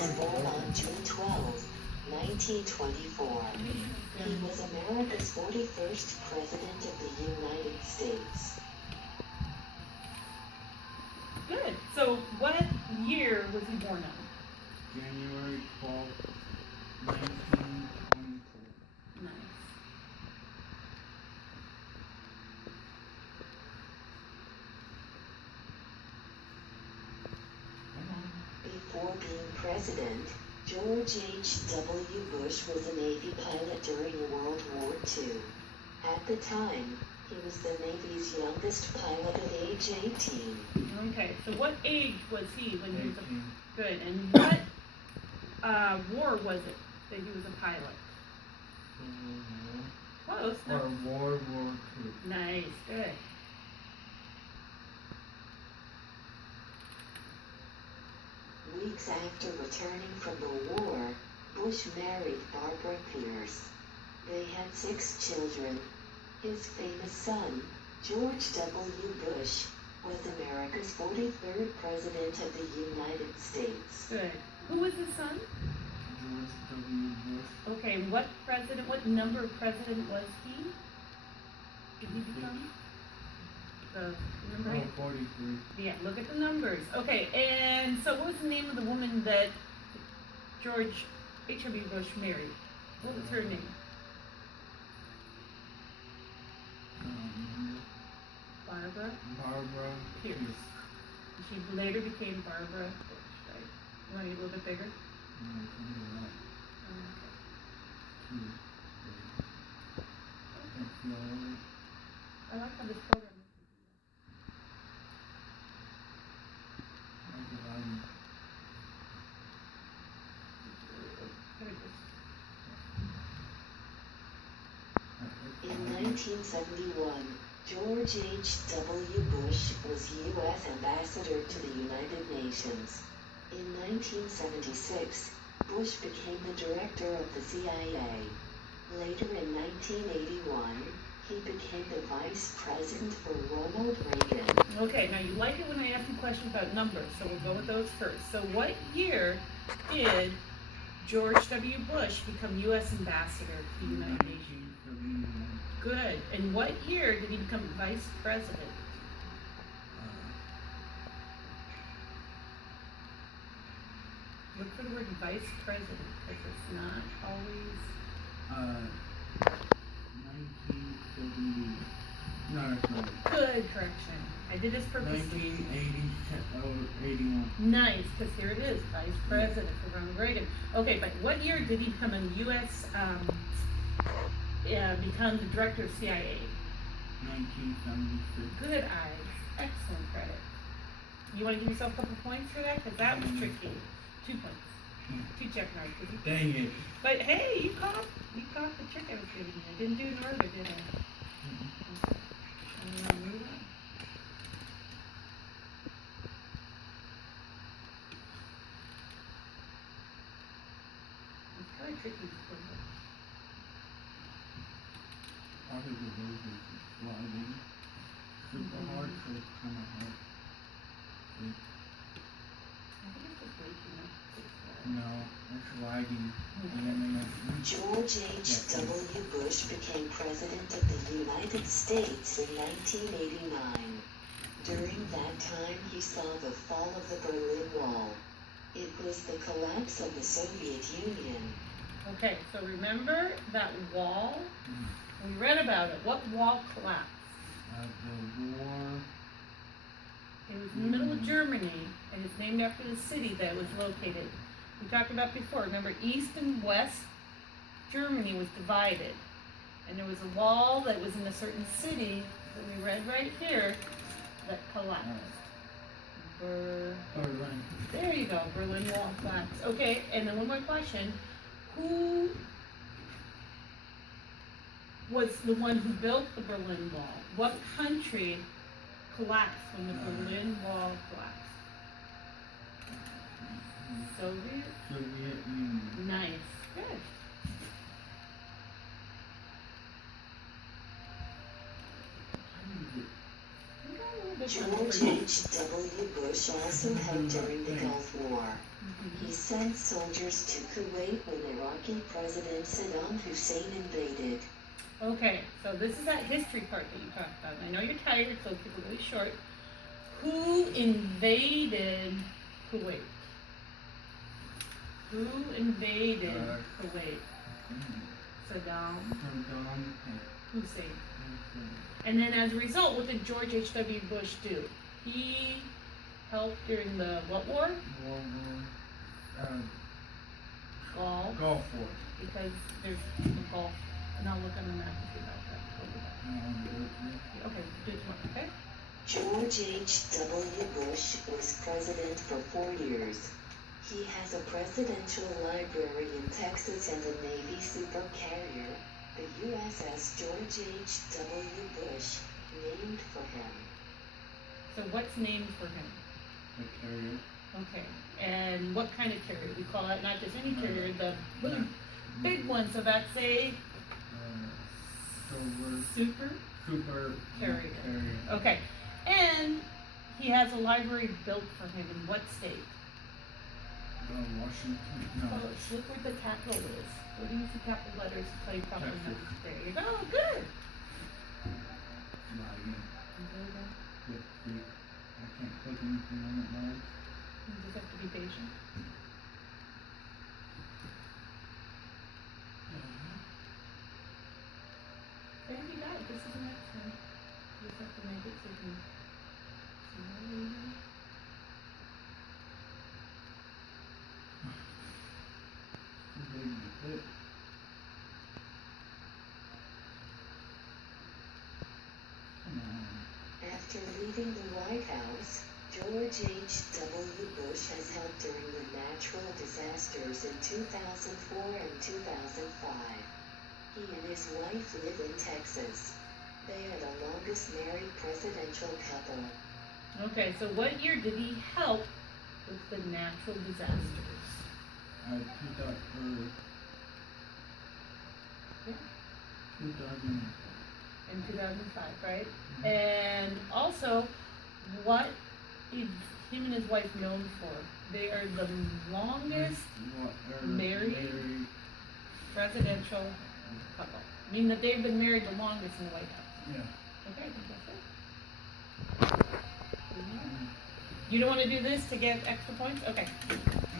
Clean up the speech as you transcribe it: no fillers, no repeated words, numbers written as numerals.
was born on June 12, 1924. He was America's 41st President of the United States. Good. So what year was he born on? January 12th, 1924. Nice. Before being president, George H.W. Bush was a Navy pilot during World War II. At the time, he was the Navy's youngest pilot at age 18. Okay, so what age was he when he was 18. good? And what war was it that he was a pilot? Close. Or World War II. Nice, good. Weeks after returning from the war, Bush married Barbara Pierce. They had 6 children. His famous son, George W. Bush, was America's 43rd President of the United States. Good. Who was his son? George W. Bush. Okay, what number of president was he? Did he become? Remember? 43. Yeah, look at the numbers. Okay, and so what was the name of the woman that George H.W. Bush married? What was her name? Barbara Pierce. She later became Barbara Bush, right? You want to get a little bit bigger? I like how this program is. In 1971, George H.W. Bush was U.S. Ambassador to the United Nations. In 1976, Bush became the director of the CIA. Later in 1981, he became the vice president for Ronald Reagan. Okay, now you like it when I ask you questions about numbers, so we'll go with those first. So what year did George W. Bush become U.S. Ambassador to the United Nations? Good. And what year did he become vice president? Look for the word vice president, because it's not always... 1970. No, that's not it. Good correction. I did this purposely. 1981. Nice, because here it is, vice president for Ronald Reagan. Okay, but what year did he become a U.S. Become the director of CIA? 1976. Good eyes. Excellent credit. You want to give yourself a couple points for that? Because that was tricky. 2 points. 2 check marks. Dang it. But hey, you caught the trick I was giving you. I didn't do it in order, did I? Move on. It's kind of tricky. Probably the road is sliding. Super hard, so it's kind of hard. I think it's just way too much. No, it's lagging. George H.W. Bush became President of the United States in 1989. During that time, he saw the fall of the Berlin Wall. It was the collapse of the Soviet Union. Okay, so remember that wall? We read about it. What wall collapsed? The war. It was in the middle of Germany, and it's named after the city that it was located. We talked about before. Remember, East and West Germany was divided, and there was a wall that was in a certain city that we read right here that collapsed. Berlin. There you go, Berlin Wall collapsed. Okay, and then one more question. Who was the one who built the Berlin Wall? What country collapsed when the Berlin Wall collapsed? Soviet Union. Nice. Good. George H.W. Bush also helped during the Gulf War. He sent soldiers to Kuwait when Iraqi President Saddam Hussein invaded. Okay, so this is that history part that you talked about. I know you're tired, so keep it really short. Who invaded Kuwait? Who invaded Kuwait? Saddam Hussein. And then as a result, what did George H.W. Bush do? He helped during the what war? Gulf. Gulf War. Because there's a Gulf. And I'll look on the map to see about that. Okay, do it tomorrow, okay? George H.W. Bush was president for 4 years. He has a presidential library in Texas and a Navy supercarrier, the USS George H.W. Bush, named for him. So what's named for him? The carrier. Okay, and what kind of carrier? We call it not just any carrier, the really big one, so that's a super carrier. Okay, and he has a library built for him in what state? Washington. No. Oh, look where the capital is. Where do you see capital letters to tell you probably Texas. know? There you go, good. Lagging. I can't click anything on it now. You just have to be patient. Okay, you got it. This is the next one. You just have to make it so you can see what you're reading. Too big to fit. Come on. After leaving the White House, George H.W. Bush has helped during the natural disasters in 2004 and 2005. He and his wife live in Texas. They are the longest married presidential couple. Okay, so what year did he help with the natural disasters? 2000. In 2005, right? And also, what is him and his wife known for? They are the longest married presidential couple. I mean that they've been married the longest in the White House. Yeah. Okay, I think that's it. You don't want to do this to get extra points? Okay.